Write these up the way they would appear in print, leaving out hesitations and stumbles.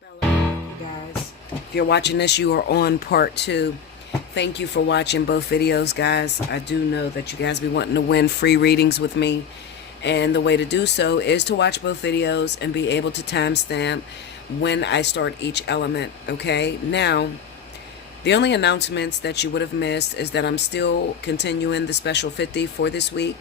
Bella, you guys, if you're watching this, you are on part 2. Thank you for watching both videos, guys. I do know that you guys be wanting to win free readings with me, and the way to do so is to watch both videos and be able to timestamp when I start each element. Okay, now the only announcements that you would have missed is that I'm still continuing the special 50 for this week.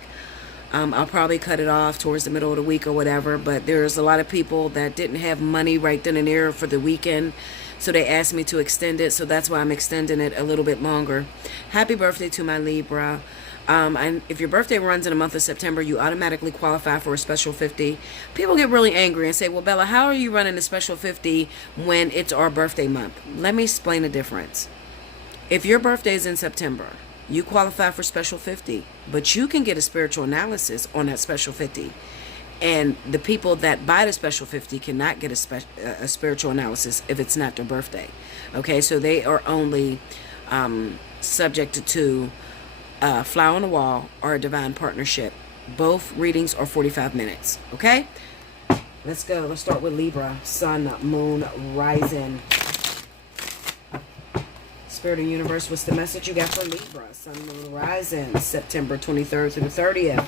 I'll probably cut it off towards the middle of the week or whatever, but there's a lot of people that didn't have money right then and there for the weekend, so they asked me to extend it, so that's why I'm extending it a little bit longer. Happy birthday to my Libra. If your birthday runs in the month of September, you automatically qualify for a special 50. People get really angry and say, well, Bella, how are you running a special 50 when it's our birthday month? Let me explain the difference. If your birthday is in September, you qualify for special 50, but you can get a spiritual analysis on that special 50. And the people that buy the special 50 cannot get a spiritual analysis if it's not their birthday. Okay, so they are only subject to Fly on the Wall or a divine partnership. Both readings are 45 minutes. Okay, let's go. Let's start with Libra, Sun, Moon, Rising. Spirit and Universe, what's the message you got for Libra, Sun, Moon, Rising, September 23rd to the 30th?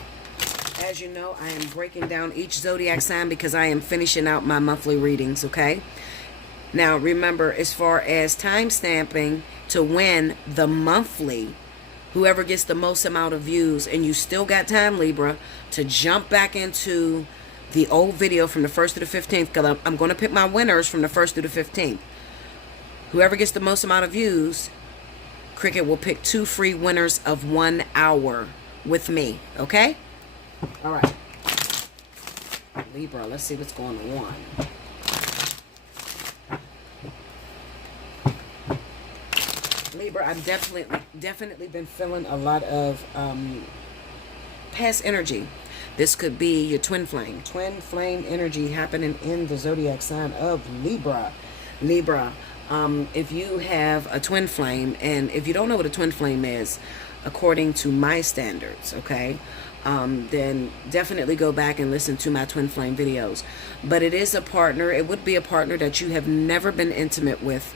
As you know, I am breaking down each zodiac sign because I am finishing out my monthly readings, okay? Now, remember, as far as time stamping to win the monthly, whoever gets the most amount of views, and you still got time, Libra, to jump back into the old video from the 1st to the 15th, because I'm going to pick my winners from the 1st to the 15th. Whoever gets the most amount of views, Cricket will pick 2 free winners of 1 hour with me. Okay? All right. Libra, let's see what's going on. Libra, I've definitely been feeling a lot of past energy. This could be your twin flame. Twin flame energy happening in the zodiac sign of Libra. Libra. If you have a twin flame, and if you don't know what a twin flame is, according to my standards, okay, then definitely go back and listen to my twin flame videos. But it is a partner. It would be a partner that you have never been intimate with,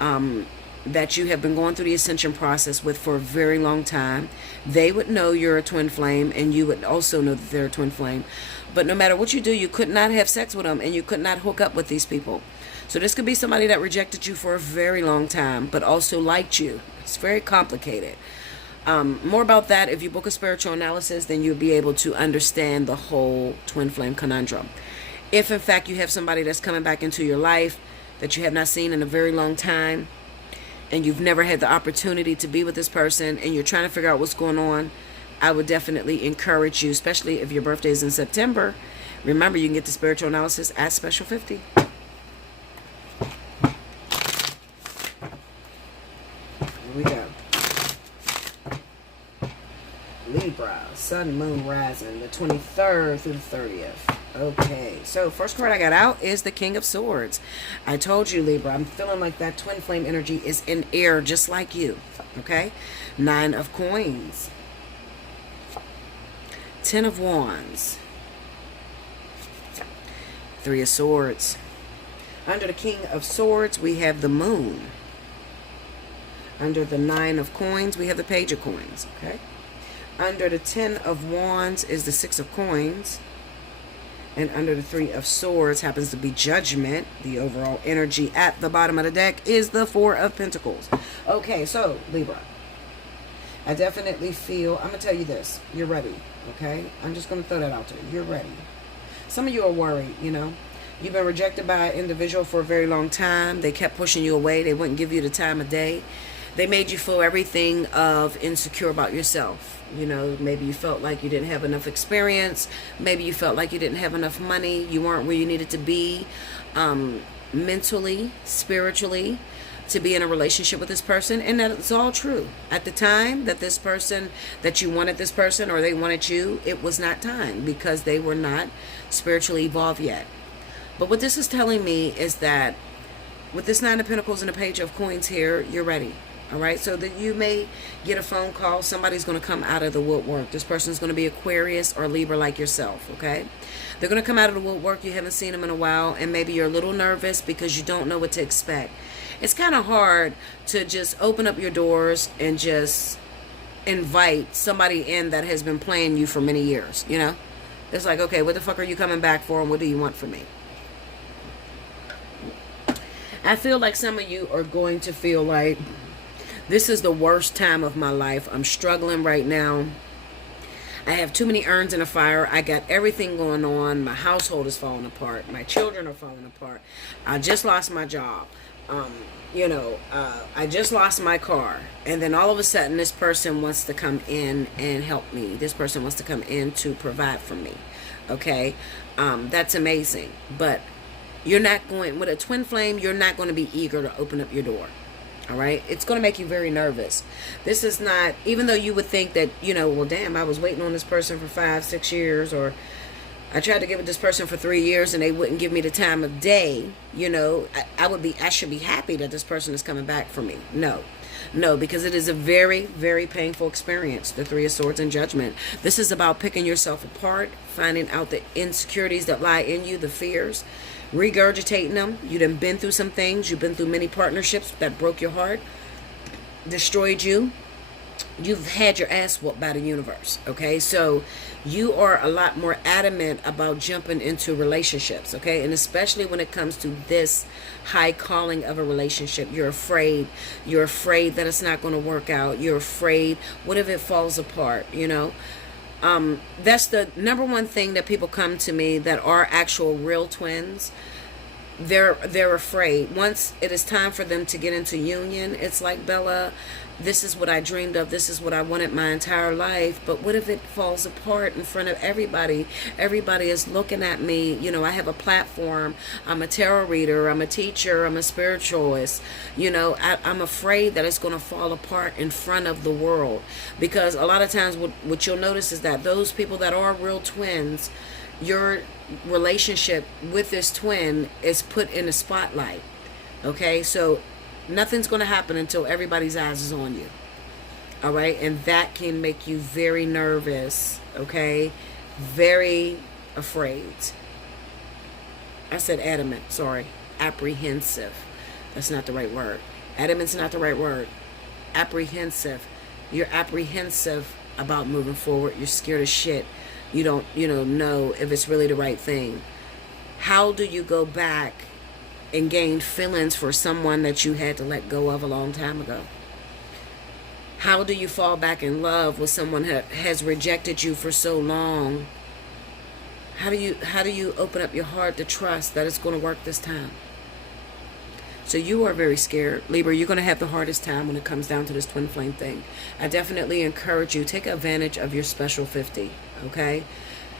that you have been going through the ascension process with for a very long time. They would know you're a twin flame, and you would also know that they're a twin flame. But no matter what you do, you could not have sex with them, and you could not hook up with these people. So this could be somebody that rejected you for a very long time, but also liked you. It's very complicated. More about that. If you book a spiritual analysis, then you'll be able to understand the whole twin flame conundrum. If in fact you have somebody that's coming back into your life that you have not seen in a very long time, and you've never had the opportunity to be with this person, and you're trying to figure out what's going on, I would definitely encourage you, especially if your birthday is in September. Remember, you can get the spiritual analysis at Special 50. Here we go. Libra, Sun, Moon, Rising, the 23rd through the 30th. Okay, so first card I got out is the King of Swords. I told you, Libra, I'm feeling like that twin flame energy is in air just like you. Okay, 9 of Coins, 10 of Wands, 3 of Swords. Under the King of Swords, we have the Moon. Under the 9 of Coins, we have the Page of Coins. Okay. Under the 10 of Wands is the 6 of Coins. And under the 3 of Swords happens to be Judgment. The overall energy at the bottom of the deck is the 4 of Pentacles. Okay, so Libra, I definitely feel, I'm going to tell you this. You're ready, okay? I'm just going to throw that out there. You're ready. Some of you are worried, you know. You've been rejected by an individual for a very long time. They kept pushing you away. They wouldn't give you the time of day. They made you feel everything of insecure about yourself. You know, maybe you felt like you didn't have enough experience. Maybe you felt like you didn't have enough money. You weren't where you needed to be mentally, spiritually, to be in a relationship with this person. And that's all true. At the time that this person, that you wanted this person or they wanted you, it was not time because they were not spiritually evolved yet. But what this is telling me is that with this 9 of Pentacles and the Page of Coins here, you're ready. All right, so that you may get a phone call. Somebody's going to come out of the woodwork. This person's going to be Aquarius or Libra like yourself, okay? They're going to come out of the woodwork. You haven't seen them in a while, and maybe you're a little nervous because you don't know what to expect. It's kind of hard to just open up your doors and just invite somebody in that has been playing you for many years, you know? It's like, okay, what the fuck are you coming back for, and what do you want from me? I feel like some of you are going to feel like, this is the worst time of my life. I'm struggling right now. I have too many irons in the fire. I got everything going on. My household is falling apart. My children are falling apart. I just lost my job. I just lost my car. And then all of a sudden, this person wants to come in and help me. This person wants to come in to provide for me. Okay? That's amazing. But you're not going, with a twin flame, you're not going to be eager to open up your door. All right, it's going to make you very nervous. This is not, even though you would think that, well, damn, I was waiting on this person for 5-6 years, or I tried to give it this person for 3 years and they wouldn't give me the time of day. I should be happy that this person is coming back for me. No, because it is a very, very painful experience. The Three of Swords and Judgment. This is about picking yourself apart, finding out the insecurities that lie in you, the fears, regurgitating them. You done been through some things. You've been through many partnerships that broke your heart, destroyed you. You've had your ass whooped by the universe. Okay, so you are a lot more adamant about jumping into relationships. Okay, and especially when it comes to this high calling of a relationship, you're afraid. You're afraid that it's not going to work out. You're afraid, what if it falls apart? That's the number one thing that people come to me that are actual real twins. They're afraid. Once it is time for them to get into union, it's like, Bella, this is what I dreamed of. This is what I wanted my entire life. But what if it falls apart in front of everybody? Everybody is looking at me. I have a platform. I'm a tarot reader. I'm a teacher. I'm a spiritualist. I'm afraid that it's going to fall apart in front of the world. Because a lot of times what you'll notice is that those people that are real twins, your relationship with this twin is put in a spotlight. Okay, so nothing's going to happen until everybody's eyes is on you. All right, and that can make you very nervous. Okay, very afraid. I said adamant, sorry. Apprehensive. That's not the right word. Adamant's not the right word. Apprehensive. You're apprehensive about moving forward. You're scared as shit. You don't, know if it's really the right thing. How do you go back and gain feelings for someone that you had to let go of a long time ago? How do you fall back in love with someone that has rejected you for so long? How do you open up your heart to trust that it's going to work this time? So you are very scared. Libra, you're going to have the hardest time when it comes down to this twin flame thing. I definitely encourage you, take advantage of your special 50, okay?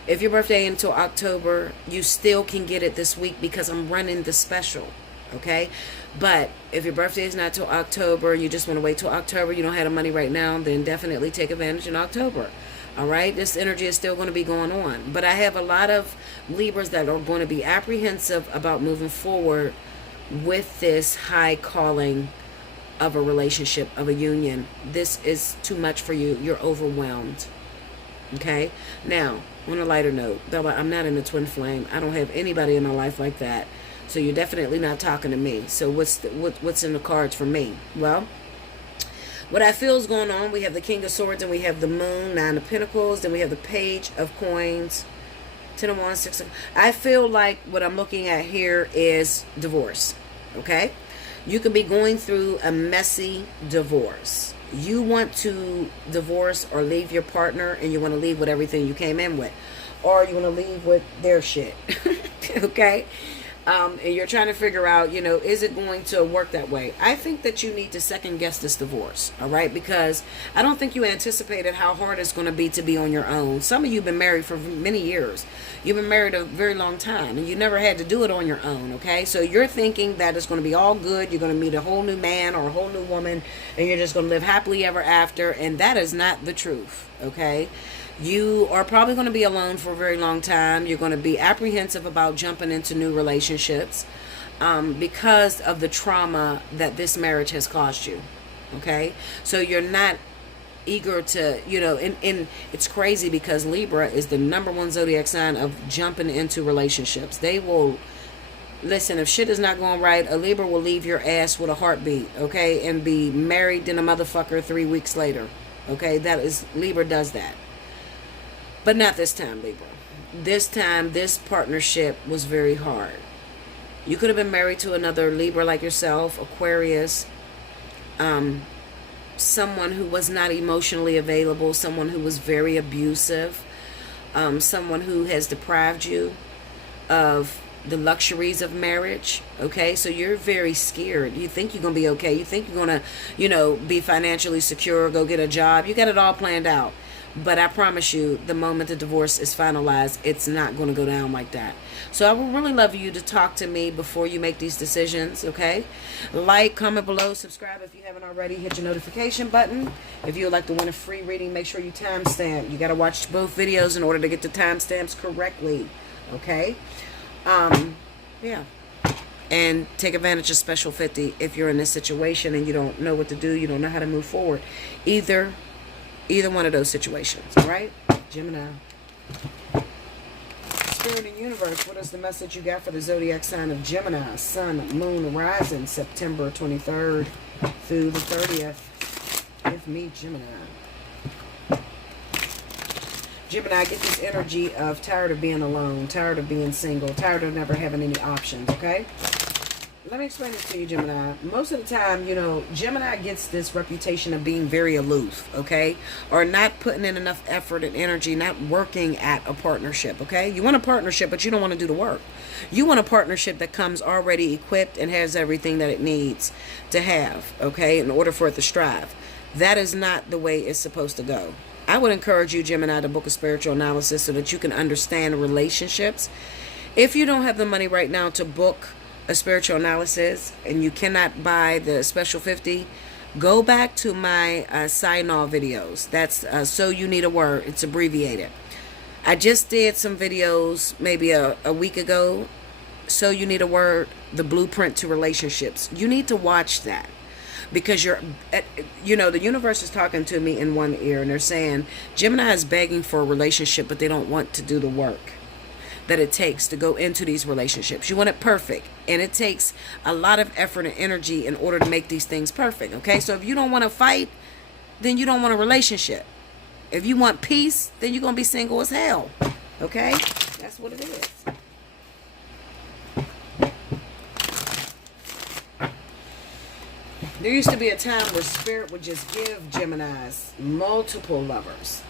If your birthday until October, you still can get it this week because I'm running the special, okay? But if your birthday is not till October and you just want to wait till October, you don't have the money right now, then definitely take advantage in October, all right? This energy is still going to be going on. But I have a lot of Libras that are going to be apprehensive about moving forward with this high calling of a relationship, of a union. This is too much for you. You're overwhelmed. Okay? Now, on a lighter note, Bella, I'm not in a twin flame. I don't have anybody in my life like that. So you're definitely not talking to me. So what's in the cards for me? Well, what I feel is going on, we have the King of Swords and we have the Moon, 9 of Pentacles, then we have the Page of Coins, 10 of Wands, 6 of... I feel like what I'm looking at here is divorce. Okay? You could be going through a messy divorce. You want to divorce or leave your partner and you want to leave with everything you came in with. Or you want to leave with their shit. Okay? And you're trying to figure out, is it going to work that way? I think that you need to second guess this divorce, all right? Because I don't think you anticipated how hard it's going to be on your own. Some of you have been married for many years. You've been married a very long time, and you never had to do it on your own, okay? So you're thinking that it's going to be all good. You're going to meet a whole new man or a whole new woman, and you're just going to live happily ever after, and that is not the truth, okay? You are probably going to be alone for a very long time. You're going to be apprehensive about jumping into new relationships because of the trauma that this marriage has caused you. Okay? So you're not eager to, and it's crazy because Libra is the #1 zodiac sign of jumping into relationships. They will, listen, if shit is not going right, a Libra will leave your ass with a heartbeat, okay, and be married than a motherfucker 3 weeks later. Okay? That is, Libra does that. But not this time, Libra. This time, this partnership was very hard. You could have been married to another Libra like yourself, Aquarius, someone who was not emotionally available, someone who was very abusive, someone who has deprived you of the luxuries of marriage. Okay, so you're very scared. You think you're gonna be okay. You think you're gonna, be financially secure, go get a job. You got it all planned out. But I promise you, the moment the divorce is finalized, it's not going to go down like that. So I would really love you to talk to me before you make these decisions, okay? Like, comment below, subscribe if you haven't already. Hit your notification button. If you would like to win a free reading, make sure you timestamp. You got to watch both videos in order to get the timestamps correctly, okay? Yeah. And take advantage of Special 50 if you're in this situation and you don't know what to do, you don't know how to move forward. Either one of those situations, all right? Gemini. Spirit and universe, what is the message you got for the zodiac sign of Gemini? Sun, moon, rising, September 23rd through the 30th. Give me Gemini. Gemini, get this energy of tired of being alone, tired of being single, tired of never having any options, okay? Let me explain this to you, Gemini. Most of the time, Gemini gets this reputation of being very aloof, okay? Or not putting in enough effort and energy, not working at a partnership, okay? You want a partnership, but you don't want to do the work. You want a partnership that comes already equipped and has everything that it needs to have, okay, in order for it to strive. That is not the way it's supposed to go. I would encourage you, Gemini, to book a spiritual analysis so that you can understand relationships. If you don't have the money right now to book a spiritual analysis and you cannot buy the Special 50, go back to my sign-off videos. That's So You Need a Word. It's abbreviated. I just did some videos maybe a week ago. So You Need a Word, the blueprint to relationships. You need to watch that because the universe is talking to me in one ear and they're saying Gemini is begging for a relationship, but they don't want to do the work that it takes to go into these relationships. You want it perfect, and it takes a lot of effort and energy in order to make these things perfect, okay? So if you don't want to fight, then you don't want a relationship. If you want peace, then you're going to be single as hell, okay? That's what it is. There used to be a time where Spirit would just give Geminis multiple lovers.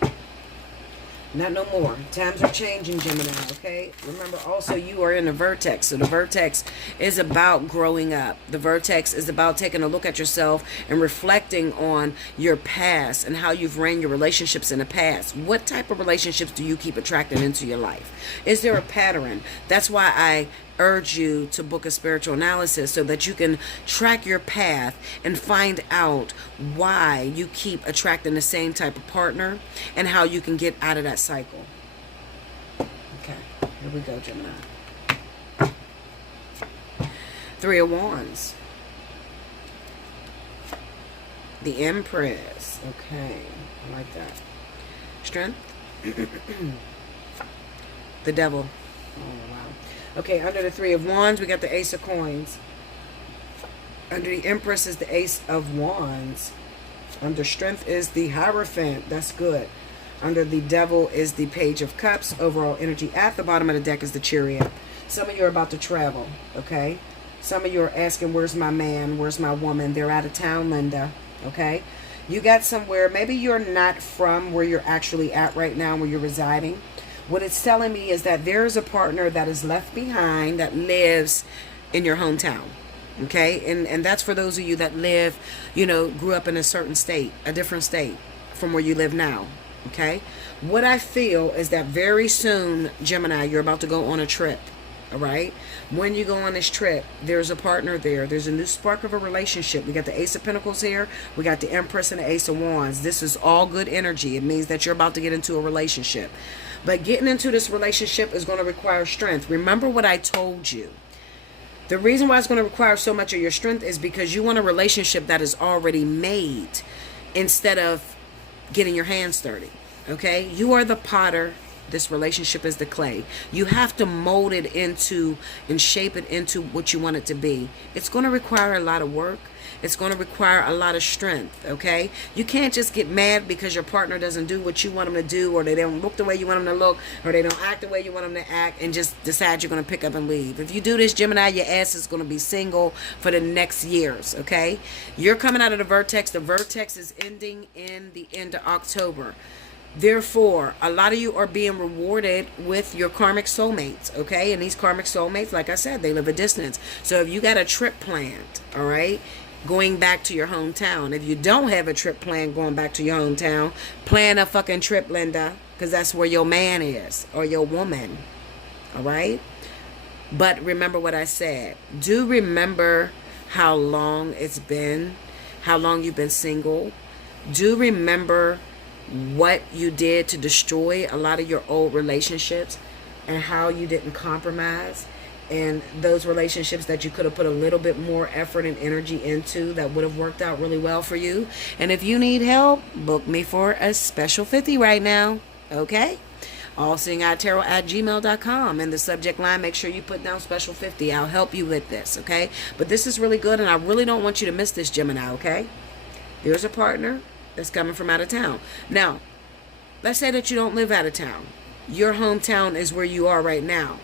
Not no more. Times are changing, Gemini, okay? Remember, also, you are in the vertex. So the vertex is about growing up. The vertex is about taking a look at yourself and reflecting on your past and how you've ran your relationships in the past. What type of relationships do you keep attracting into your life? Is there a pattern? That's why I urge you to book a spiritual analysis so that you can track your path and find out why you keep attracting the same type of partner and how you can get out of that cycle. Okay, here we go, Gemini. 3 of Wands. The Empress. Okay, I like that. Strength. The Devil. Oh, wow. Okay, under the 3 of Wands, we got the Ace of Coins. Under the Empress is the Ace of Wands. Under Strength is the Hierophant. That's good. Under the Devil is the Page of Cups. Overall energy at the bottom of the deck is the Chariot. Some of you are about to travel, okay? Some of you are asking, where's my man? Where's my woman? They're out of town, Linda, okay? You got somewhere. Maybe you're not from where you're actually at right now, where you're residing. What it's telling me is that there is a partner that is left behind that lives in your hometown. Okay? And that's for those of you that live, grew up in a certain state, a different state from where you live now. Okay? What I feel is that very soon, Gemini, you're about to go on a trip. All right? When you go on this trip, there's a partner there. There's a new spark of a relationship. We got the Ace of Pentacles here. We got the Empress and the Ace of Wands. This is all good energy. It means that you're about to get into a relationship. But getting into this relationship is going to require strength. Remember what I told you. The reason why it's going to require so much of your strength is because you want a relationship that is already made instead of getting your hands dirty. Okay? You are the potter. This relationship is the clay. You have to mold it into and shape it into what you want it to be. It's going to require a lot of work. It's going to require a lot of strength, okay? You can't just get mad because your partner doesn't do what you want them to do, or they don't look the way you want them to look, or they don't act the way you want them to act, and just decide you're going to pick up and leave. If you do this, Gemini, your ass is going to be single for the next years, okay? You're coming out of the vertex. The vertex is ending in the end of October. Therefore, a lot of you are being rewarded with your karmic soulmates, okay? And these karmic soulmates, like I said, they live a distance. So if you got a trip planned, all right, going back to your hometown. If you don't have a trip planned going back to your hometown, plan a fucking trip, Linda, because that's where your man is or your woman, all right? But remember what I said. Do remember how long it's been, how long you've been single. Do remember what you did to destroy a lot of your old relationships and how you didn't compromise. And those relationships that you could have put a little bit more effort and energy into that would have worked out really well for you. And if you need help, book me for a special 50 right now. Okay? Allseeingeyetarot@gmail.com. In the subject line, make sure you put down special 50. I'll help you with this. Okay? But this is really good, and I really don't want you to miss this, Gemini. Okay? There's a partner that's coming from out of town. Now, let's say that you don't live out of town. Your hometown is where you are right now.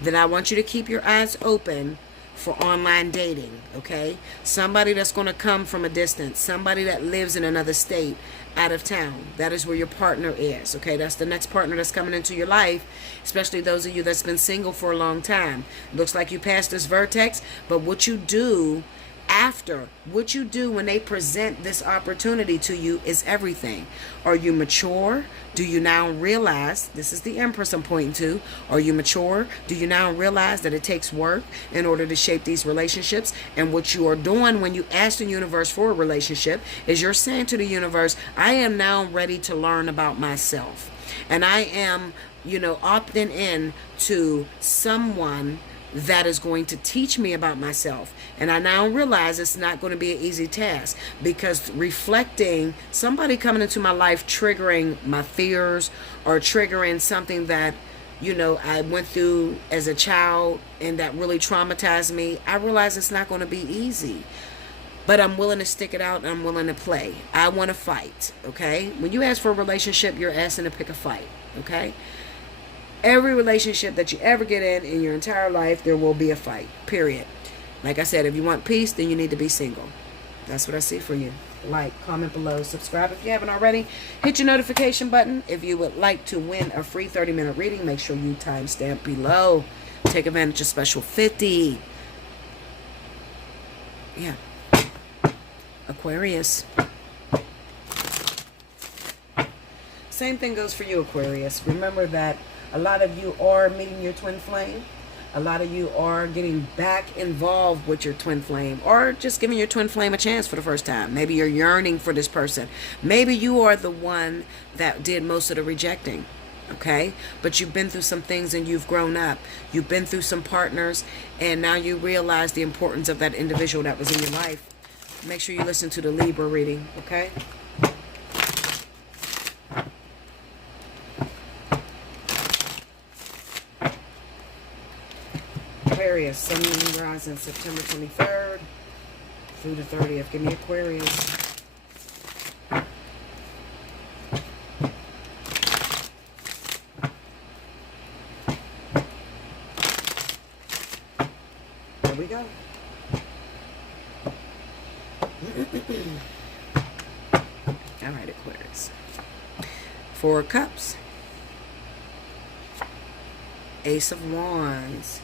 Then I want you to keep your eyes open for online dating, okay? Somebody that's going to come from a distance, somebody that lives in another state, out of town. That is where your partner is, okay? That's the next partner that's coming into your life, especially those of you that's been single for a long time. Looks like you passed this vertex, but what you do after, what you do when they present this opportunity to you is everything. Are you mature? Do you now realize, this is the Empress I'm pointing to, are you mature? Do you now realize that it takes work in order to shape these relationships? And what you are doing when you ask the universe for a relationship is you're saying to the universe, I am now ready to learn about myself. And I am, opting in to someone that is going to teach me about myself. And I now realize it's not going to be an easy task, because reflecting somebody coming into my life triggering my fears or triggering something that I went through as a child and that really traumatized me, I realize it's not going to be easy. But I'm willing to stick it out and I'm willing to play. I want to fight, okay? When you ask for a relationship, you're asking to pick a fight, okay? Every relationship that you ever get in your entire life, there will be a fight, period. Like I said, if you want peace, then you need to be single. That's what I see for you. Like, comment below, subscribe if you haven't already. Hit your notification button. If you would like to win a free 30-minute reading, make sure you timestamp below. Take advantage of special 50. Yeah. Aquarius. Same thing goes for you, Aquarius. Remember that a lot of you are meeting your twin flame. A lot of you are getting back involved with your twin flame, or just giving your twin flame a chance for the first time. Maybe you're yearning for this person. Maybe you are the one that did most of the rejecting, okay? But you've been through some things and you've grown up. You've been through some partners, and now you realize the importance of that individual that was in your life. Make sure you listen to the Libra reading, okay? Aquarius, Sun, Moon, Rising, September 23rd through the 30th. Give me Aquarius. There we go. All right, Aquarius. 4 of Cups. Ace of Wands.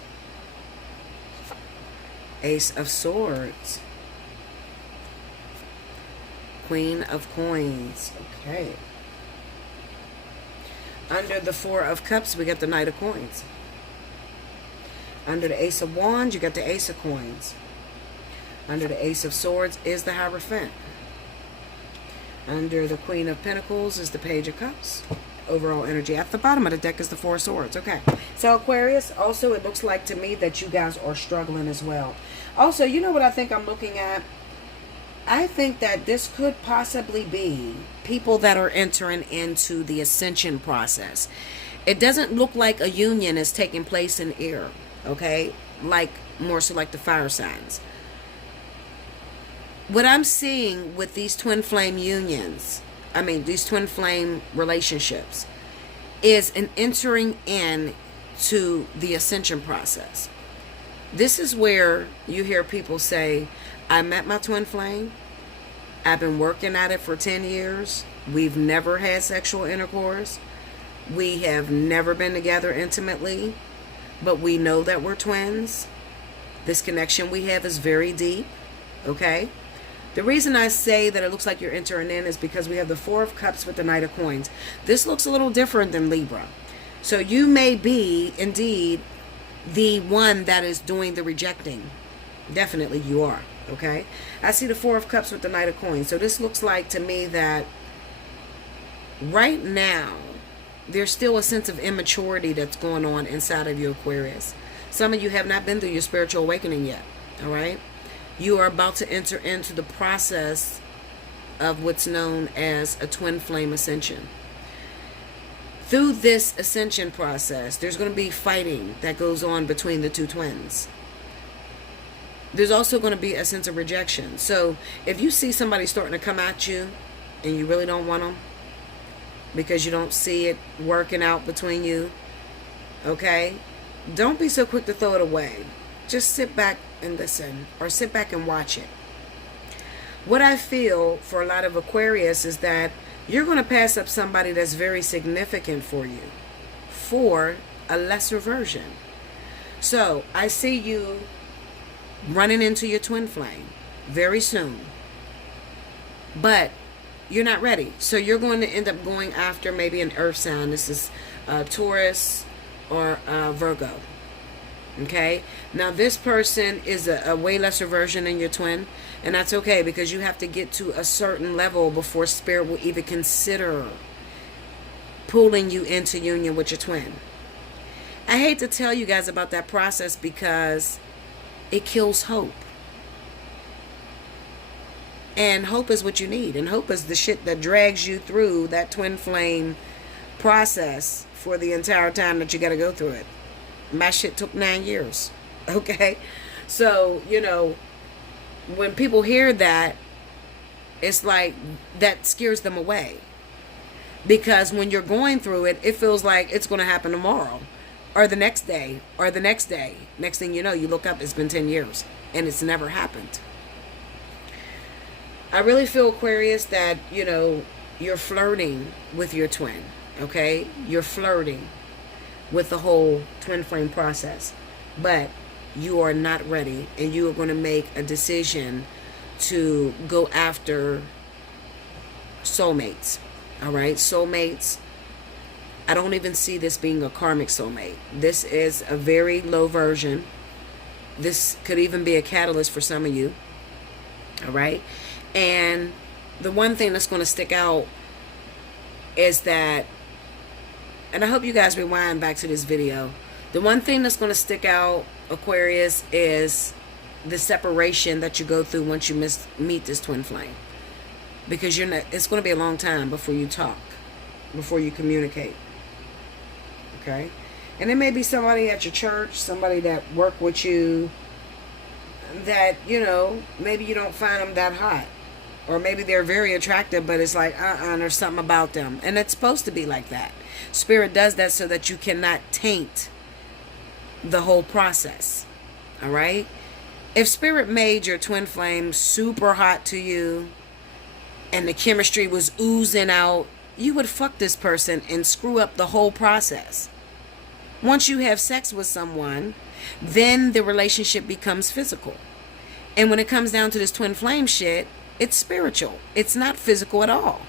Ace of Swords. Queen of Coins. Okay. Under the 4 of Cups, we got the Knight of Coins. Under the Ace of Wands, you got the Ace of Coins. Under the Ace of Swords is the Hierophant. Under the Queen of Pentacles is the Page of Cups. overall energy. At the bottom of the deck is the Four of Swords. Okay. So Aquarius, also it looks like to me that you guys are struggling as well. Also, you know what I think I'm looking at? I think that this could possibly be people that are entering into the ascension process. It doesn't look like a union is taking place in air, okay? Like, more so like the fire signs. What I'm seeing with these twin flame unions, these twin flame relationships, is an entering in to the ascension process. This is where you hear people say, I met my twin flame. I've been working at it for 10 years. We've never had sexual intercourse. We have never been together intimately, but we know that we're twins. This connection we have is very deep, okay? The reason I say that it looks like you're entering in is because we have the Four of Cups with the Knight of Coins. This looks a little different than Libra. So you may be, indeed, the one that is doing the rejecting. Definitely you are, okay? I see the Four of Cups with the Knight of Coins. So this looks like to me that right now, there's still a sense of immaturity that's going on inside of you, Aquarius. Some of you have not been through your spiritual awakening yet, all right? You are about to enter into the process of what's known as a twin flame ascension. Through this ascension process, there's going to be fighting that goes on between the two twins. There's also going to be a sense of rejection. So if you see somebody starting to come at you and you really don't want them because you don't see it working out between you, okay, don't be so quick to throw it away. Just sit back and listen, or sit back and watch it. What I feel for a lot of Aquarius is that you're going to pass up somebody that's very significant for you for a lesser version. So I see you running into your twin flame very soon, but you're not ready. So you're going to end up going after maybe an earth sign. This is Taurus or Virgo. Okay, now this person is a way lesser version than your twin, and that's okay, because you have to get to a certain level before spirit will even consider pulling you into union with your twin. I hate to tell you guys about that process because it kills hope. And hope is what you need, and hope is the shit that drags you through that twin flame process for the entire time that you got to go through it. My shit took 9 years. Okay? So, you know, when people hear that, it's like that scares them away. Because when you're going through it, it feels like it's going to happen tomorrow. Or the next day. Or the next day. Next thing you know, you look up, it's been 10 years. And it's never happened. I really feel, Aquarius, that, you know, you're flirting with your twin. Okay? You're flirting with the whole twin flame process, but you are not ready, and you are going to make a decision to go after soulmates. All right, soulmates. I don't even see this being a karmic soulmate. This is a very low version. This could even be a catalyst for some of you. All right, and the one thing that's going to stick out is that, and I hope you guys rewind back to this video. The one thing that's going to stick out, Aquarius, is the separation that you go through once you meet this twin flame. Because it's going to be a long time before you talk, before you communicate. Okay? And it may be somebody at your church, somebody that work with you, that, you know, maybe you don't find them that hot. Or maybe they're very attractive, but it's like, there's something about them. And it's supposed to be like that. Spirit does that so that you cannot taint the whole process. All right? If Spirit made your twin flame super hot to you, and the chemistry was oozing out, you would fuck this person and screw up the whole process. Once you have sex with someone, then the relationship becomes physical. And when it comes down to this twin flame shit, it's spiritual. It's not physical at all.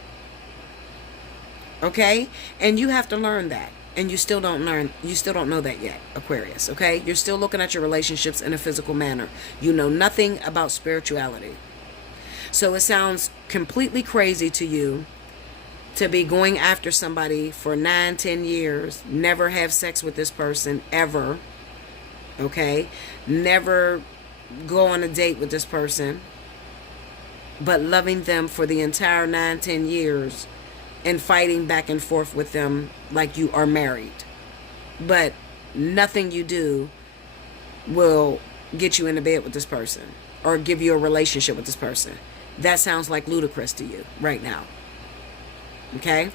Okay? And you have to learn that. And you still don't know that yet, Aquarius. Okay? You're still looking at your relationships in a physical manner. You know nothing about spirituality. So it sounds completely crazy to you to be going after somebody for 9-10 years, never have sex with this person ever, okay, never go on a date with this person, but loving them for the entire 9-10 years and fighting back and forth with them like you are married, but nothing you do will get you into bed with this person or give you a relationship with this person. That sounds like ludicrous to you right now. Okay?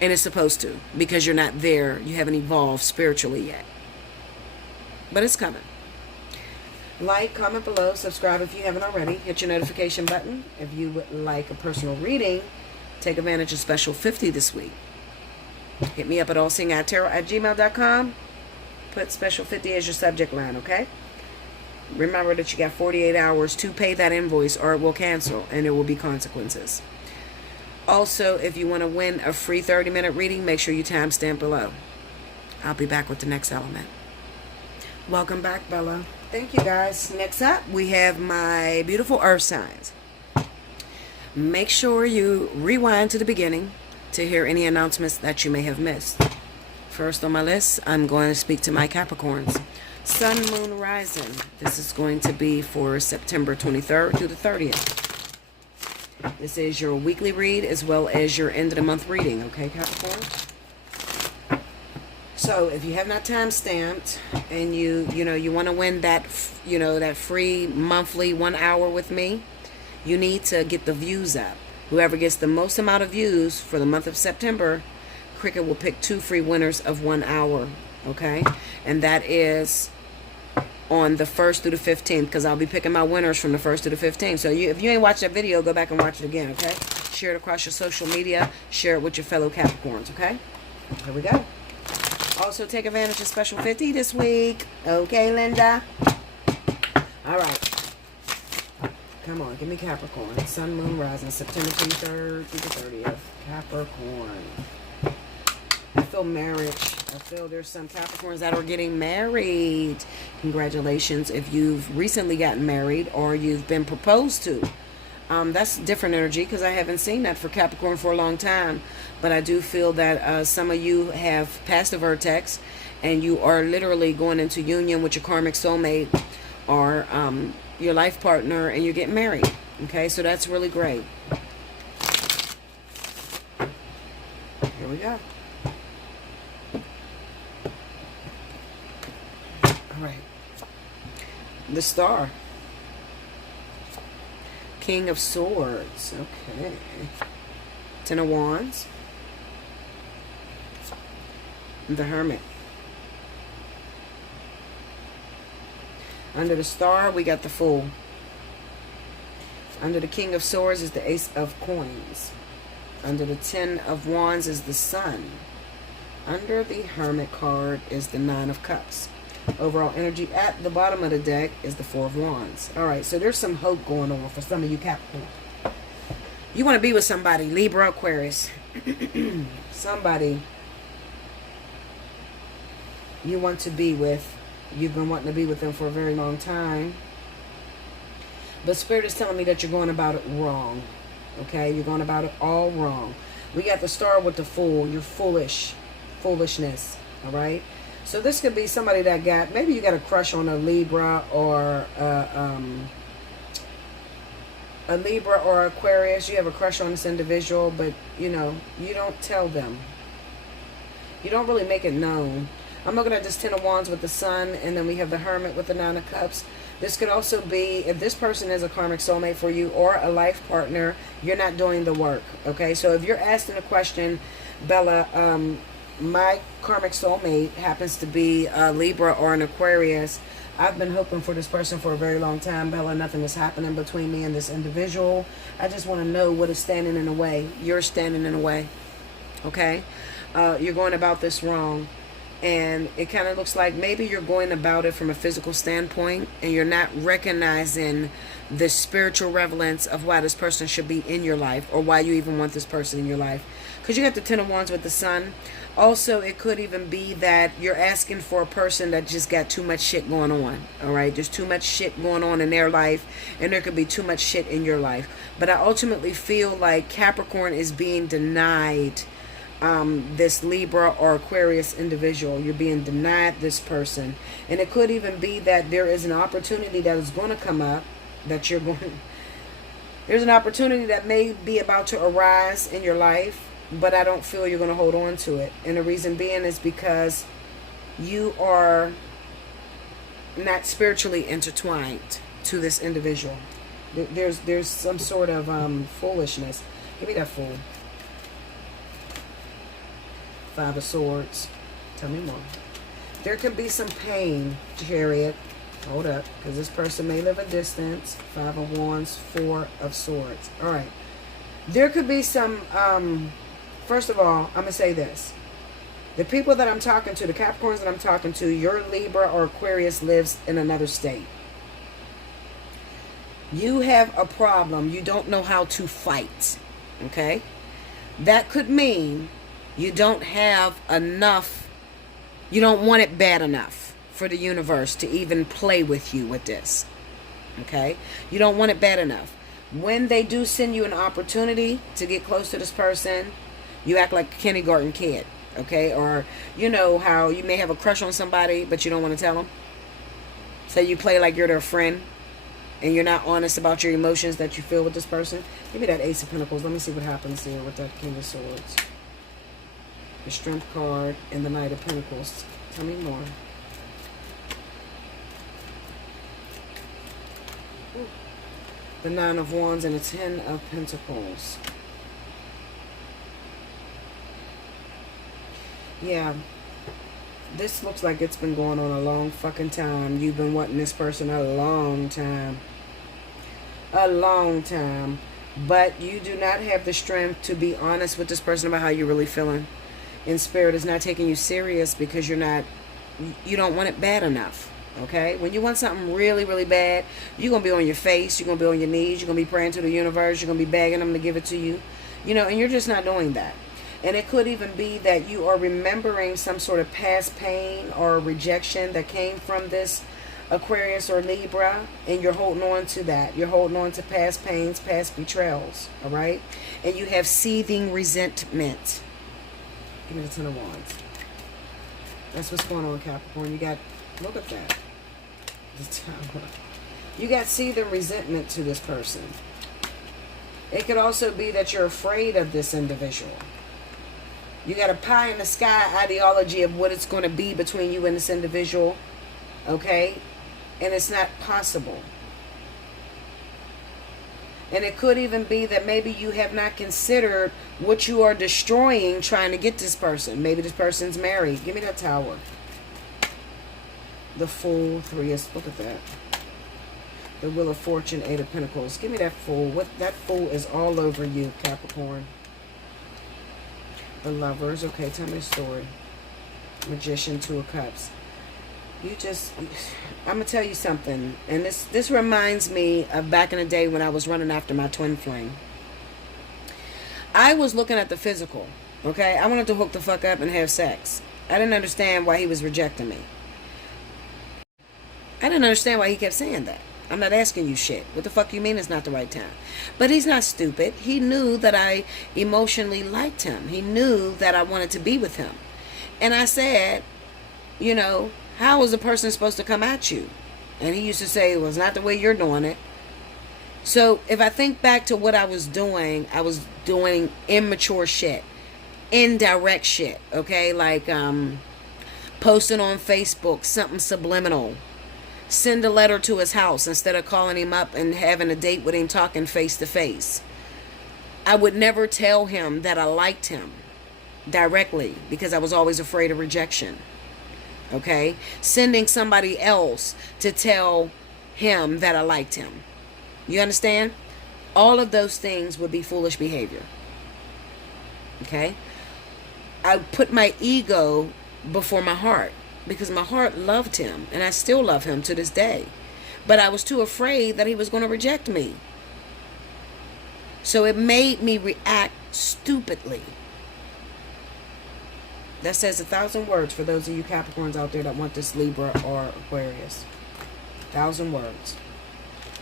And it's supposed to, because you're not there. You haven't evolved spiritually yet. But it's coming. Like, comment below, subscribe if you haven't already. Hit your notification button. If you would like a personal reading, take advantage of Special 50 this week. Hit me up at Allseeingeyetarot@gmail.com. Put Special 50 as your subject line, okay? Remember that you got 48 hours to pay that invoice or it will cancel and there will be consequences. Also, if you want to win a free 30-minute reading, make sure you timestamp below. I'll be back with the next element. Welcome back, Bella. Thank you, guys. Next up, we have my beautiful earth signs. Make sure you rewind to the beginning to hear any announcements that you may have missed. First on my list, I'm going to speak to my Capricorns. Sun, Moon, Rising. This is going to be for September 23rd through the 30th. This is your weekly read as well as your end of the month reading, okay, Capricorn? So if you have not time stamped and you want to win that, that free monthly 1 hour with me, you need to get the views up. Whoever gets the most amount of views for the month of September, Cricket will pick 2 free winners of 1 hour, okay? And that is on the 1st through the 15th, because I'll be picking my winners from the 1st to the 15th. So if you ain't watched that video, go back and watch it again, okay? Share it across your social media. Share it with your fellow Capricorns, okay? Here we go. Also, take advantage of Special 50 this week. Okay, Linda? All right. Come on, give me Capricorn. Sun, Moon, Rising, September 23rd through the 30th. Capricorn. I feel marriage. I feel there's some Capricorns that are getting married. Congratulations if you've recently gotten married or you've been proposed to. That's different energy because I haven't seen that for Capricorn for a long time. But I do feel that some of you have passed the vertex and you are literally going into union with your karmic soulmate or your life partner and you're getting married. Okay, so that's really great. Here we go. All right. The Star. King of Swords. Okay. Ten of Wands. The Hermit. Under the Star, we got the Fool. Under the King of Swords is the Ace of Coins. Under the Ten of Wands is the Sun. Under the Hermit card is the Nine of Cups. Overall energy at the bottom of the deck is the Four of Wands. All right, so there's some hope going on for some of you Capricorn. You want to be with somebody, Libra, Aquarius. Somebody you want to be with. You've been wanting to be with them for a very long time. But Spirit is telling me that you're going about it wrong. Okay, you're going about it all wrong. We got the Star with the Fool. You're foolish. Foolishness. All right. So this could be somebody that maybe you got a crush on a Libra or a Libra or Aquarius. You have a crush on this individual, but you don't tell them. You don't really make it known. I'm looking at this Ten of Wands with the Sun, and then we have the Hermit with the Nine of Cups. This could also be, if this person is a karmic soulmate for you or a life partner, you're not doing the work, okay? So if you're asking a question, Bella, my karmic soulmate happens to be a Libra or an Aquarius. I've been hoping for this person for a very long time, Bella. Nothing is happening between me and this individual. I just want to know what is standing in the way. You're standing in the way, okay? You're going about this wrong. And it kind of looks like maybe you're going about it from a physical standpoint and you're not recognizing the spiritual relevance of why this person should be in your life, or why you even want this person in your life. Because you got the Ten of Wands with the Sun. Also, it could even be that you're asking for a person that just got too much shit going on. All right, there's too much shit going on in their life, and there could be too much shit in your life. But I ultimately feel like Capricorn is being denied this Libra or Aquarius individual. You're being denied this person. And it could even be that there is an opportunity that is going to come up that you're going, there's an opportunity that may be about to arise in your life, but I don't feel you're going to hold on to it. And the reason being is because you are not spiritually intertwined to this individual. There's some sort of foolishness. Give me that Fool. Five of Swords. Tell me more. There could be some pain, Chariot. Hold up, because this person may live a distance. Five of Wands, Four of Swords. All right. There could be some, first of all, I'm going to say this. The people that I'm talking to, the Capricorns that I'm talking to, your Libra or Aquarius lives in another state. You have a problem. You don't know how to fight. Okay? That could mean you don't have enough, you don't want it bad enough for the universe to even play with you with this. Okay? You don't want it bad enough. When they do send you an opportunity to get close to this person, you act like a kindergarten kid. Okay? Or you know how you may have a crush on somebody, but you don't want to tell them. So you play like you're their friend, and you're not honest about your emotions that you feel with this person. Give me that Ace of Pentacles. Let me see what happens here with that King of Swords. The Strength card and the Knight of Pentacles. Tell me more. Ooh. The Nine of Wands and the Ten of Pentacles. Yeah. This looks like it's been going on a long fucking time. You've been wanting this person a long time. A long time. But you do not have the strength to be honest with this person about how you're really feeling. And Spirit is not taking you serious because you don't want it bad enough. Okay? When you want something really, really bad, you're going to be on your face. You're going to be on your knees. You're going to be praying to the universe. You're going to be begging them to give it to you. You know, and you're just not doing that. And it could even be that you are remembering some sort of past pain or rejection that came from this Aquarius or Libra, and you're holding on to that. You're holding on to past pains, past betrayals. All right? And you have seething resentment. Give me the Ten of Wands. That's what's going on, Capricorn. You got, look at that. The Tower. You got seething resentment to this person. It could also be that you're afraid of this individual. You got a pie in the sky ideology of what it's going to be between you and this individual. Okay? And it's not possible. And it could even be that maybe you have not considered what you are destroying trying to get this person. Maybe this person's married. Give me that Tower. The Fool, Three is, look at that. The Wheel of Fortune, Eight of Pentacles. Give me that Fool. What, that Fool is all over you, Capricorn. The Lovers. Okay, tell me a story. Magician, Two of Cups. You just, I'm going to tell you something. And this reminds me of back in the day when I was running after my twin flame. I was looking at the physical. Okay? I wanted to hook the fuck up and have sex. I didn't understand why he was rejecting me. I didn't understand why he kept saying that. I'm not asking you shit. What the fuck you mean it's not the right time? But he's not stupid. He knew that I emotionally liked him. He knew that I wanted to be with him. And I said, you know, how is a person supposed to come at you? And he used to say, well, it's not the way you're doing it. So if I think back to what I was doing immature shit. Indirect shit. Okay? Like posting on Facebook something subliminal. Send a letter to his house instead of calling him up and having a date with him, talking face to face. I would never tell him that I liked him directly because I was always afraid of rejection. Okay? Sending somebody else to tell him that I liked him. You understand? All of those things would be foolish behavior. Okay? I put my ego before my heart, because my heart loved him, and I still love him to this day. But I was too afraid that he was going to reject me. So it made me react stupidly. That says 1,000 words for those of you Capricorns out there that want this Libra or Aquarius. 1,000 words.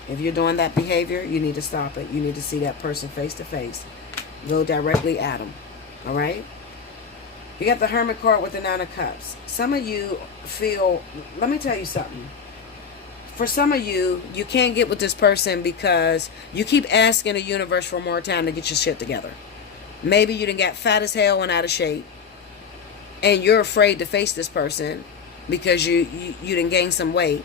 If you're doing that behavior, you need to stop it. You need to see that person face to face. Go directly at them. All right? You got the Hermit card with the Nine of Cups. Some of you feel, let me tell you something. For some of you, you can't get with this person because you keep asking the universe for more time to get your shit together. Maybe you done got fat as hell and out of shape, and you're afraid to face this person because you done gained some weight.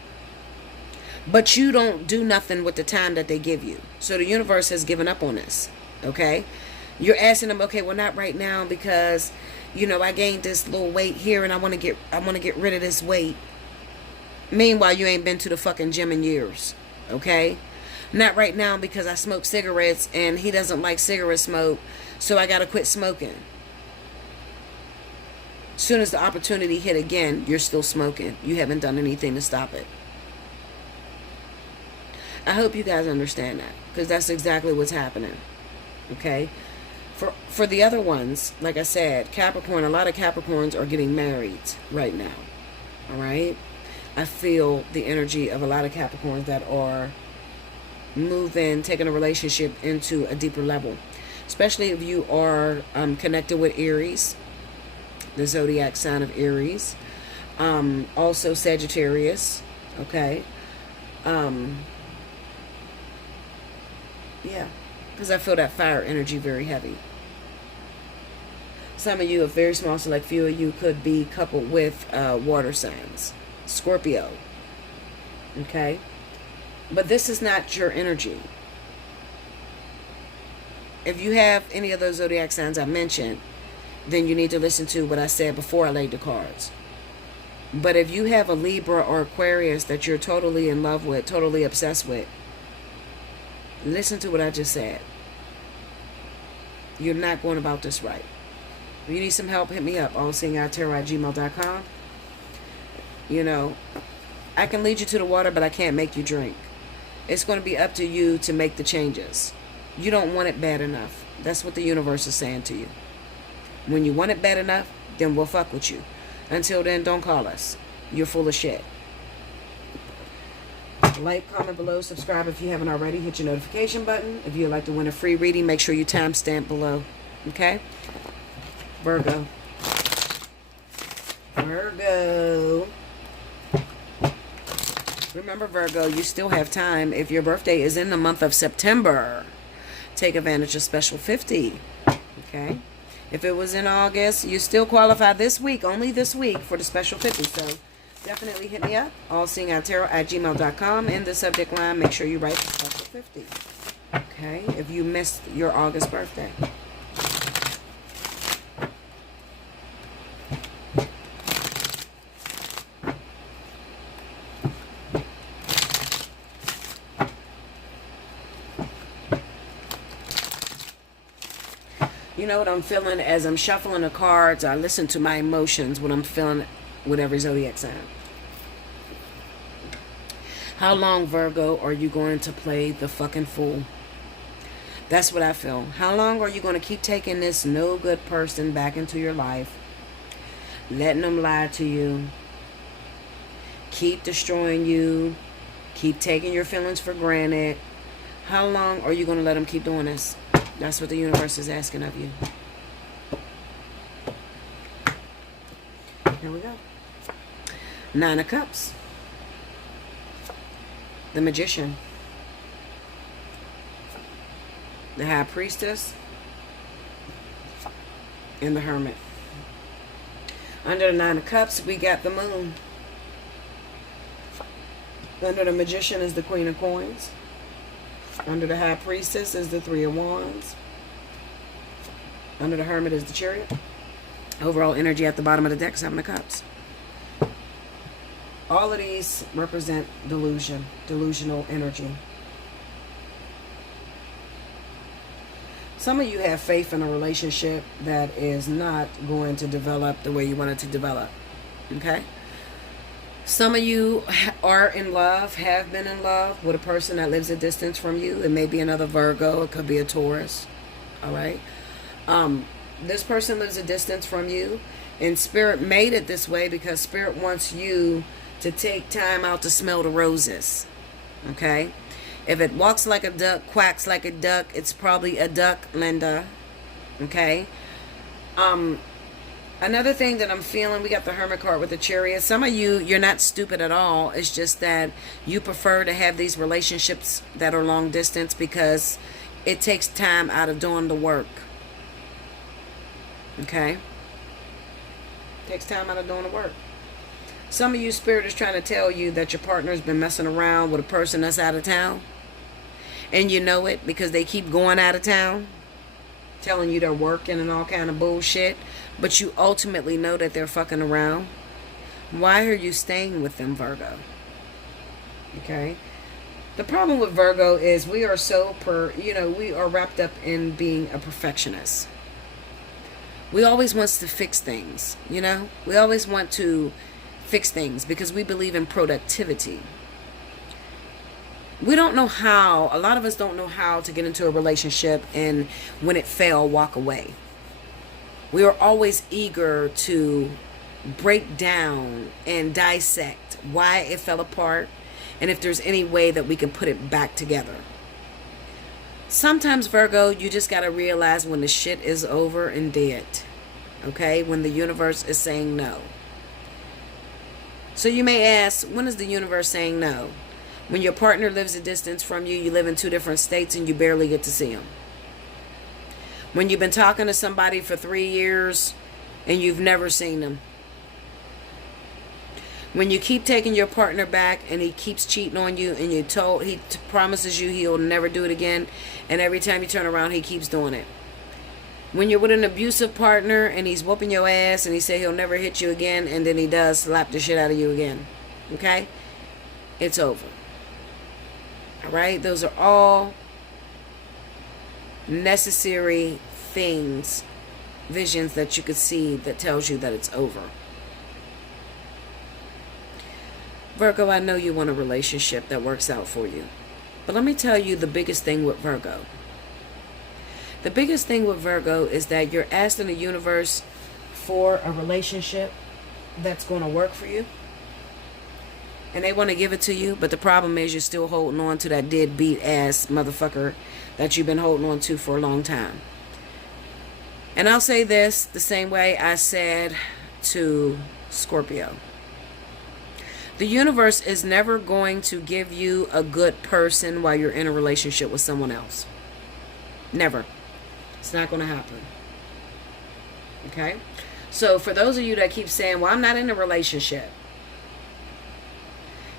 But you don't do nothing with the time that they give you. So the universe has given up on this. Okay? You're asking them, okay, well, not right now because, you know, I gained this little weight here and I want to get rid of this weight. Meanwhile, you ain't been to the fucking gym in years. Okay? Not right now because I smoke cigarettes and he doesn't like cigarette smoke, so I got to quit smoking. As soon as the opportunity hit again, you're still smoking. You haven't done anything to stop it. I hope you guys understand that, because that's exactly what's happening. Okay? For the other ones, like I said, Capricorn, a lot of Capricorns are getting married right now. All right? I feel the energy of a lot of Capricorns that are moving, taking a relationship into a deeper level. Especially if you are connected with Aries, the zodiac sign of Aries. Also Sagittarius. Okay? Yeah. Because I feel that fire energy very heavy. Some of you, a very small select few of you, could be coupled with water signs. Scorpio. Okay? But this is not your energy. If you have any of those zodiac signs I mentioned, then you need to listen to what I said before I laid the cards. But if you have a Libra or Aquarius that you're totally in love with, totally obsessed with, listen to what I just said. You're not going about this right. If you need some help, hit me up. Allseeingeyetarot@gmail.com. You know, I can lead you to the water, but I can't make you drink. It's going to be up to you to make the changes. You don't want it bad enough. That's what the universe is saying to you. When you want it bad enough, then we'll fuck with you. Until then, don't call us. You're full of shit. Like, comment below, subscribe if you haven't already. Hit your notification button. If you'd like to win a free reading, make sure you timestamp below. Okay? Virgo. Virgo. Remember, Virgo, you still have time. If your birthday is in the month of September, take advantage of Special 50. Okay? If it was in August, you still qualify this week, only this week, for the Special 50. So definitely hit me up, allseeingeyetarot@gmail.com. In the subject line, make sure you write the Special 50. Okay? If you missed your August birthday. You know what I'm feeling as I'm shuffling the cards? I listen to my emotions, what I'm feeling with every zodiac sign. How long, Virgo, are you going to play the fucking fool? That's what I feel. How long are you going to keep taking this no good person back into your life? Letting them lie to you. Keep destroying you. Keep taking your feelings for granted. How long are you going to let them keep doing this? That's what the universe is asking of you. Here we go. Nine of Cups. The Magician. The High Priestess. And the Hermit. Under the Nine of Cups, we got the Moon. Under the Magician is the Queen of Coins. Under the High Priestess is the Three of Wands. Under the Hermit is the Chariot. Overall energy at the bottom of the deck, Seven of Cups. All of these represent delusion, delusional energy. Some of you have faith in a relationship that is not going to develop the way you want it to develop. Okay? Some of you are in love, have been in love with a person that lives a distance from you. It may be another Virgo. It could be a Taurus. All right? This person lives a distance from you. And Spirit made it this way because Spirit wants you to take time out to smell the roses. Okay? If it walks like a duck, quacks like a duck, it's probably a duck, Linda. Okay? Another thing that I'm feeling, we got the Hermit card with the Chariot. Some of you, you're not stupid at all. It's just that you prefer to have these relationships that are long distance because it takes time out of doing the work. Okay? Takes time out of doing the work. Some of you, Spirit is trying to tell you that your partner's been messing around with a person that's out of town. And you know it because they keep going out of town, telling you they're working and all kind of bullshit. But you ultimately know that they're fucking around. Why are you staying with them, Virgo? Okay? The problem with Virgo is we are we are wrapped up in being a perfectionist. We always want to fix things, you know? We always want to fix things because we believe in productivity. We don't know how, a lot of us don't know how to get into a relationship and when it fails, walk away. We are always eager to break down and dissect why it fell apart and if there's any way that we can put it back together. Sometimes, Virgo, you just got to realize when the shit is over and dead. Okay? When the universe is saying no. So you may ask, when is the universe saying no? When your partner lives a distance from you, you live in 2 different states and you barely get to see them. When you've been talking to somebody for 3 years and you've never seen them. When you keep taking your partner back and he keeps cheating on you and he promises you he'll never do it again, and every time you turn around he keeps doing it. When you're with an abusive partner and he's whooping your ass and he say he'll never hit you again, and then he does slap the shit out of you again. Okay? It's over. Alright? Those are all necessary things, visions that you could see that tells you that it's over. Virgo, I know you want a relationship that works out for you. But let me tell you the biggest thing with Virgo. The biggest thing with Virgo is that you're asking the universe for a relationship that's going to work for you. And they want to give it to you, but the problem is you're still holding on to that deadbeat ass motherfucker that you've been holding on to for a long time. And I'll say this the same way I said to Scorpio. The universe is never going to give you a good person while you're in a relationship with someone else. Never. It's not going to happen. Okay? So for those of you that keep saying, well, I'm not in a relationship.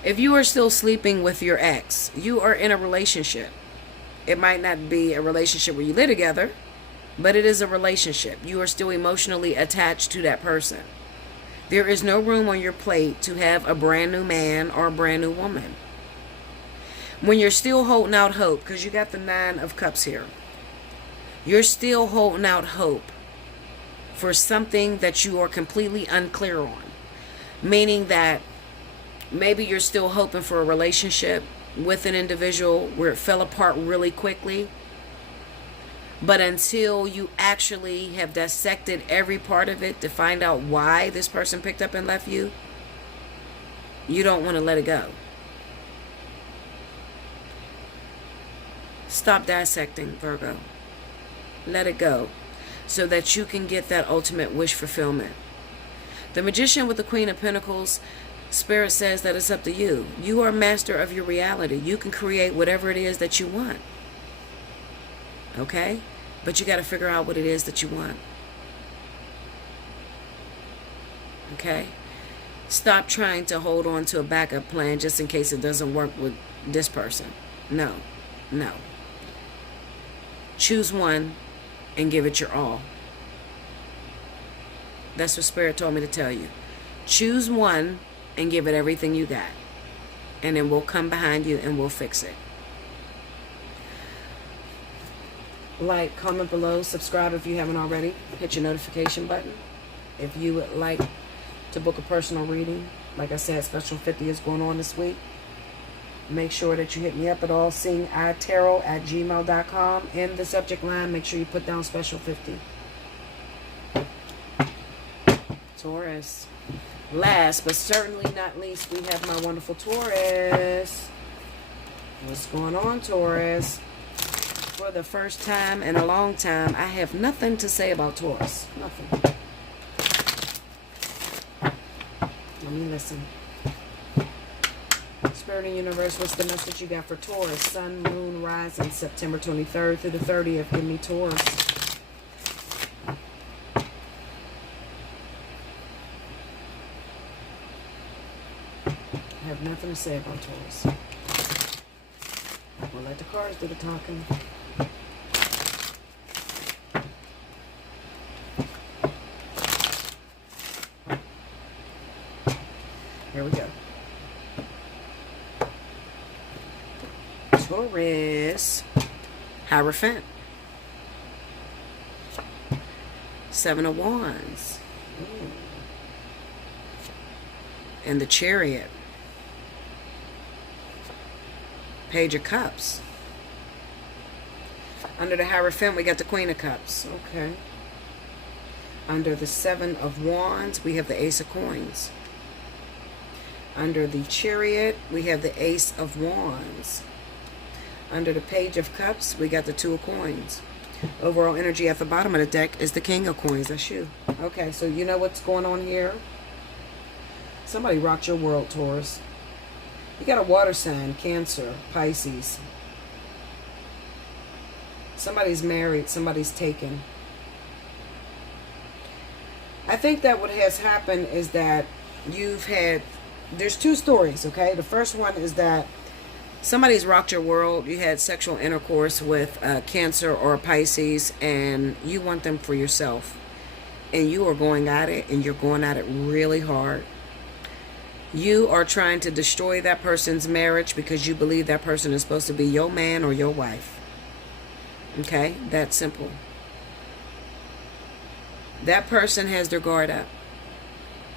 If you are still sleeping with your ex, you are in a relationship. It might not be a relationship where you live together, but it is a relationship. You are still emotionally attached to that person. There is no room on your plate to have a brand new man or a brand new woman. When you're still holding out hope, because you got the 9 of Cups here. You're still holding out hope for something that you are completely unclear on. Meaning that maybe you're still hoping for a relationship with an individual where it fell apart really quickly. But until you actually have dissected every part of it to find out why this person picked up and left you, you don't want to let it go. Stop dissecting, Virgo. Let it go so that you can get that ultimate wish fulfillment. The Magician with the Queen of Pentacles, Spirit says that it's up to you. You are master of your reality. You can create whatever it is that you want. Okay? But you got to figure out what it is that you want. Okay? Stop trying to hold on to a backup plan just in case it doesn't work with this person. No. No. Choose one and give it your all. That's what Spirit told me to tell you. Choose one and give it everything you got. And then we'll come behind you and we'll fix it. Like, comment below, subscribe if you haven't already. Hit your notification button if you would like to book a personal reading. Like I said, special 50 is going on this week. Make sure that you hit me up at allseeingeyetarot@gmail.com. In the subject line, make sure you put down special 50. Taurus. Last but certainly not least, we have my wonderful Taurus. What's going on, Taurus? For the first time in a long time, I have nothing to say about Taurus. Nothing. Let me listen. Spirit and Universe, what's the message you got for Taurus? Sun, Moon, Rising, September 23rd through the 30th. Give me Taurus. I have nothing to say about Taurus. We'll let the cards do the talking. Here we go. Taurus. Hierophant. Seven of Wands. And the Chariot. Page of Cups. Under the Hierophant, we got the Queen of Cups. Okay. Under the Seven of Wands, we have the Ace of Coins. Under the Chariot, we have the Ace of Wands. Under the Page of Cups, we got the Two of Coins. Overall energy at the bottom of the deck is the King of Coins. That's you. Okay, so you know what's going on here? Somebody rocked your world, Taurus. You got a water sign, Cancer, Pisces. Somebody's married, somebody's taken. I think that what has happened is that there's two stories, okay? The first one is that somebody's rocked your world. You had sexual intercourse with Cancer or Pisces, and you want them for yourself. And you are going at it, and you're going at it really hard. You are trying to destroy that person's marriage because you believe that person is supposed to be your man or your wife. Okay? That's simple. That person has their guard up.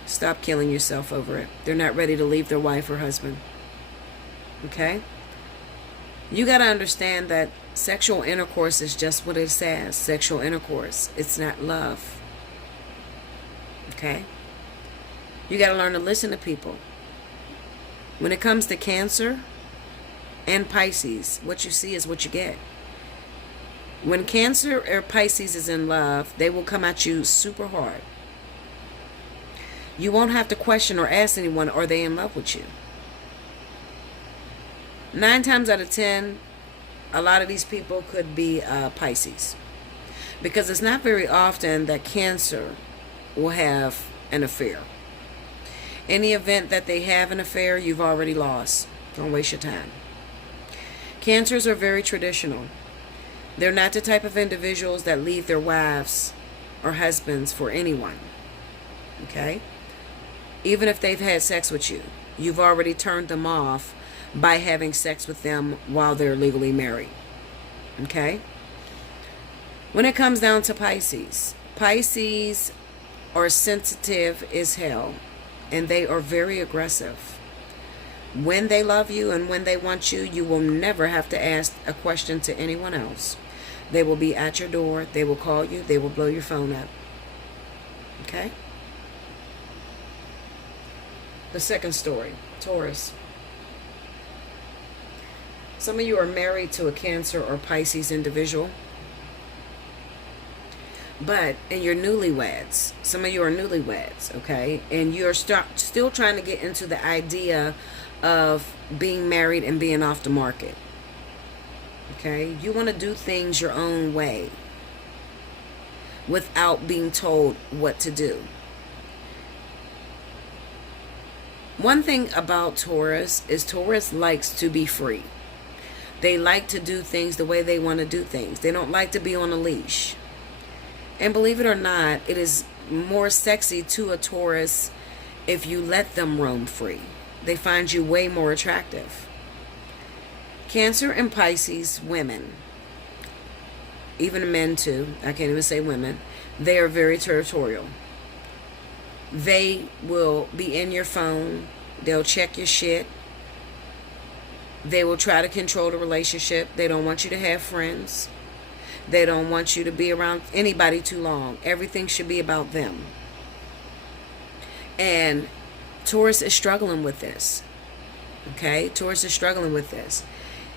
Stop killing yourself over it. They're not ready to leave their wife or husband. Okay? You got to understand that sexual intercourse is just what it says. Sexual intercourse. It's not love. Okay? You got to learn to listen to people. When it comes to Cancer and Pisces, what you see is what you get. When Cancer or Pisces is in love, they will come at you super hard. You won't have to question or ask anyone, are they in love with you? 9 times out of 10, a lot of these people could be Pisces. Because it's not very often that Cancer will have an affair. Any event that they have an affair, you've already lost. Don't waste your time. Cancers are very traditional. They're not the type of individuals that leave their wives or husbands for anyone. Okay? Even if they've had sex with you, you've already turned them off by having sex with them while they're legally married. Okay? When it comes down to Pisces, Pisces are sensitive as hell. And they are very aggressive. When they love you and when they want you, you will never have to ask a question to anyone else. They will be at your door. They will call you. They will blow your phone up. Okay? The second story, Taurus. Some of you are married to a Cancer or Pisces individual. But in your newlyweds, some of you are newlyweds, okay? And you're still trying to get into the idea of being married and being off the market. Okay? You want to do things your own way without being told what to do. One thing about Taurus is Taurus likes to be free. They like to do things the way they want to do things. They don't like to be on a leash. And believe it or not, it is more sexy to a Taurus if you let them roam free. They find you way more attractive. Cancer and Pisces women, even men too, I can't even say women, they are very territorial. They will be in your phone. They'll check your shit. They will try to control the relationship. They don't want you to have friends. They don't want you to be around anybody too long. Everything should be about them. And Taurus is struggling with this. Okay? Taurus is struggling with this.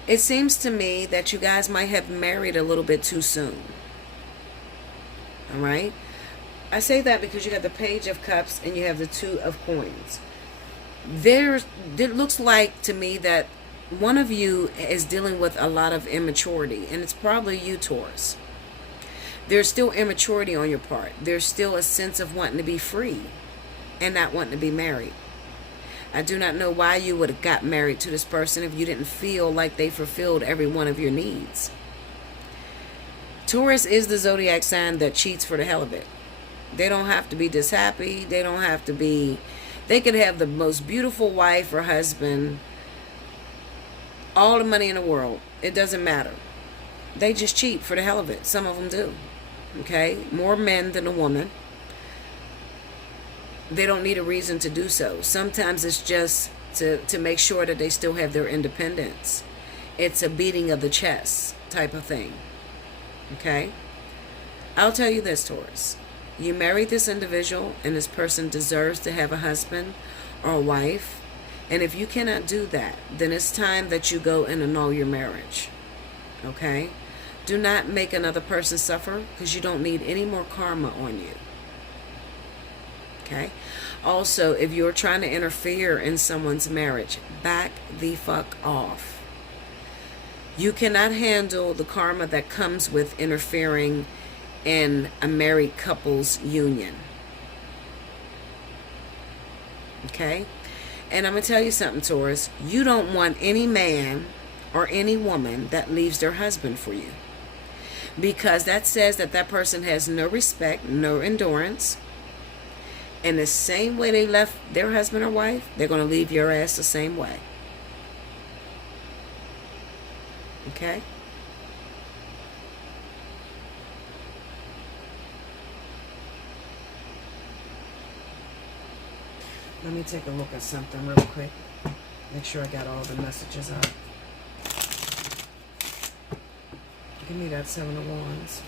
It seems to me that you guys might have married a little bit too soon. All right? I say that because you got the Page of Cups and you have the Two of Coins. It looks like to me that one of you is dealing with a lot of immaturity, and it's probably you, Taurus. There's still immaturity on your part. There's still a sense of wanting to be free and not wanting to be married. I do not know why you would have got married to this person if you didn't feel like they fulfilled every one of your needs. Taurus is the zodiac sign that cheats for the hell of it. They don't have to be this happy. They don't have to be... They could have the most beautiful wife or husband, all the money in the world. It doesn't matter. They just cheat for the hell of it. Some of them do. Okay? More men than a woman. They don't need a reason to do so. Sometimes it's just to make sure that they still have their independence. It's a beating of the chest type of thing. Okay? I'll tell you this, Taurus. You married this individual, and this person deserves to have a husband or a wife. And if you cannot do that, then it's time that you go and annul your marriage. Okay? Do not make another person suffer, because you don't need any more karma on you. Okay? Also, if you're trying to interfere in someone's marriage, back the fuck off. You cannot handle the karma that comes with interfering in a married couple's union. Okay? And I'm going to tell you something, Taurus. You don't want any man or any woman that leaves their husband for you. Because that says that that person has no respect, no endurance. And the same way they left their husband or wife, they're going to leave your ass the same way. Okay? Let me take a look at something real quick. Make sure I got all the messages up. Give me that Seven of Wands.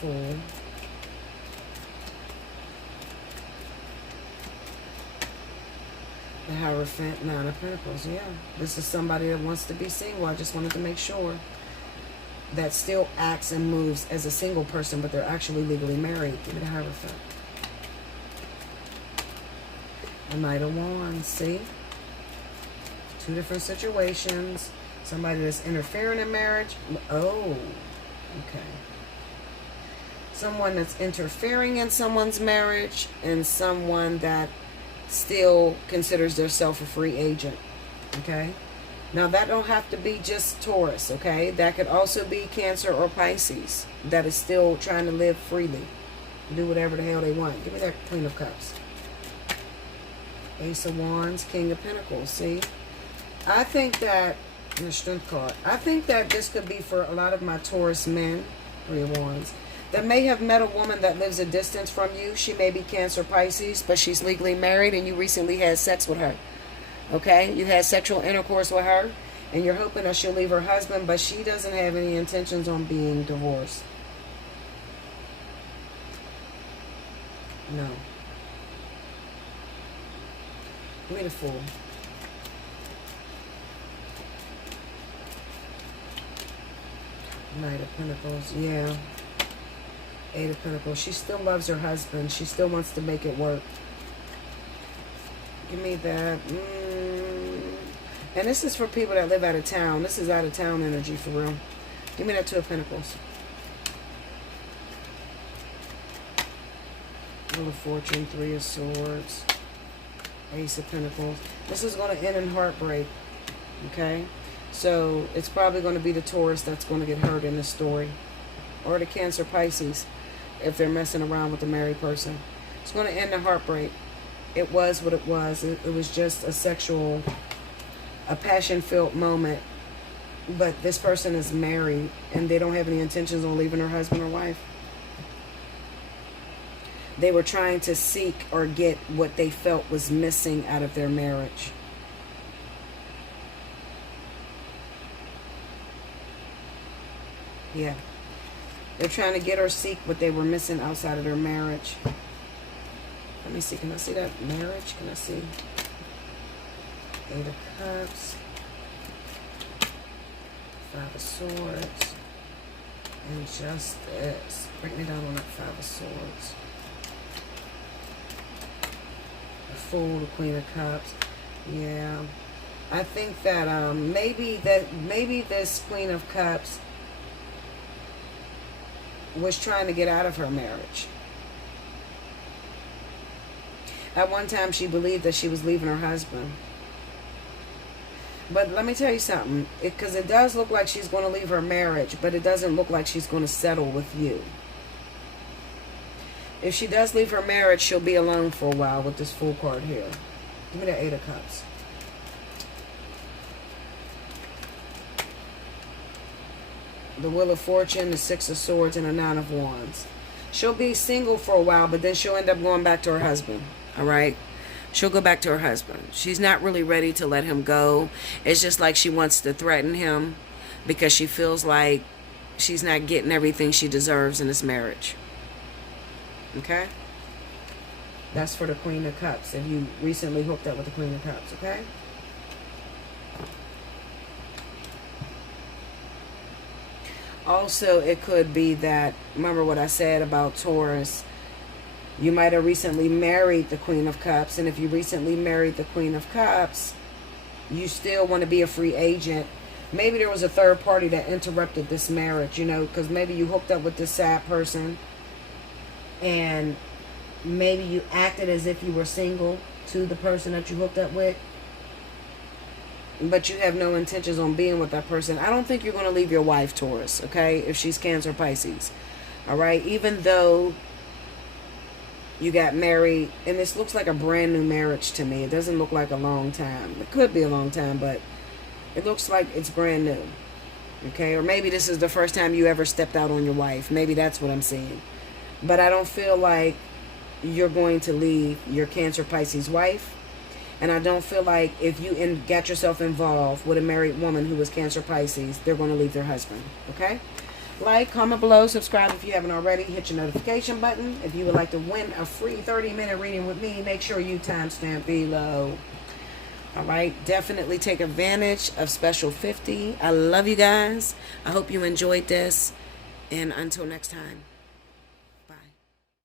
Fool. The Hierophant, Nine of Pentacles. Yeah, this is somebody that wants to be single. I just wanted to make sure that still acts and moves as a single person, but they're actually legally married. Give me the Hierophant. The Knight of Wands, see? Two different situations. Somebody that's interfering in marriage. Oh, okay. Someone that's interfering in someone's marriage, and someone that still considers themselves a free agent. Okay? Now, that don't have to be just Taurus, okay? That could also be Cancer or Pisces that is still trying to live freely. Do whatever the hell they want. Give me that Queen of Cups. Ace of Wands, King of Pentacles, see? I think that, in the Strength card, I think that this could be for a lot of my Taurus men, Three of Wands, that may have met a woman that lives a distance from you. She may be Cancer, Pisces, but she's legally married and you recently had sex with her. Okay? You had sexual intercourse with her and you're hoping that she'll leave her husband, but she doesn't have any intentions on being divorced. No. Give me the Fool. Knight of Pentacles. Yeah. Eight of Pentacles. She still loves her husband. She still wants to make it work. Give me that. And this is for people that live out of town. This is out of town energy for real. Give me that Two of Pentacles. Wheel of Fortune. Three of Swords. Ace of Pentacles. This is going to end in heartbreak. Okay? So it's probably going to be the Taurus that's going to get hurt in this story. Or the Cancer, Pisces, if they're messing around with the married person. It's going to end in heartbreak. It was what it was. It was just a passion-filled moment. But this person is married and they don't have any intentions on leaving her husband or wife. They were trying to seek or get what they felt was missing out of their marriage. Yeah. They're trying to get or seek what they were missing outside of their marriage. Let me see. Can I see that marriage? Can I see? Eight of Cups. Five of Swords. And Justice. Break me down on that Five of Swords. The Fool, the Queen of Cups. Yeah. I think that maybe this Queen of Cups was trying to get out of her marriage. At one time, she believed that she was leaving her husband. But let me tell you something. Because it does look like she's going to leave her marriage, but it doesn't look like she's going to settle with you. If she does leave her marriage, she'll be alone for a while with this Fool card here. Give me the Eight of Cups. The Wheel of Fortune, the Six of Swords, and the Nine of Wands. She'll be single for a while, but then she'll end up going back to her husband. All right? She'll go back to her husband. She's not really ready to let him go. It's just like she wants to threaten him because she feels like she's not getting everything she deserves in this marriage. Okay? That's for the Queen of Cups. If you recently hooked up with the Queen of Cups, okay? Also, it could be that, remember what I said about Taurus, you might have recently married the Queen of Cups, and if you recently married the Queen of Cups, you still want to be a free agent. Maybe there was a third party that interrupted this marriage, you know, because maybe you hooked up with this sad person, and maybe you acted as if you were single to the person that you hooked up with, but you have no intentions on being with that person. I don't think you're going to leave your wife, Taurus, okay, if she's Cancer, Pisces. All right, even though you got married, and this looks like a brand new marriage to me. It doesn't look like a long time. It could be a long time, but it looks like it's brand new. Okay, or maybe this is the first time you ever stepped out on your wife. Maybe that's what I'm seeing. But I don't feel like you're going to leave your Cancer, Pisces wife. And I don't feel like if you got yourself involved with a married woman who was Cancer, Pisces, they're going to leave their husband. Okay? Like, comment below, subscribe if you haven't already. Hit your notification button. If you would like to win a free 30-minute reading with me, make sure you timestamp below. All right? Definitely take advantage of Special 50. I love you guys. I hope you enjoyed this. And until next time.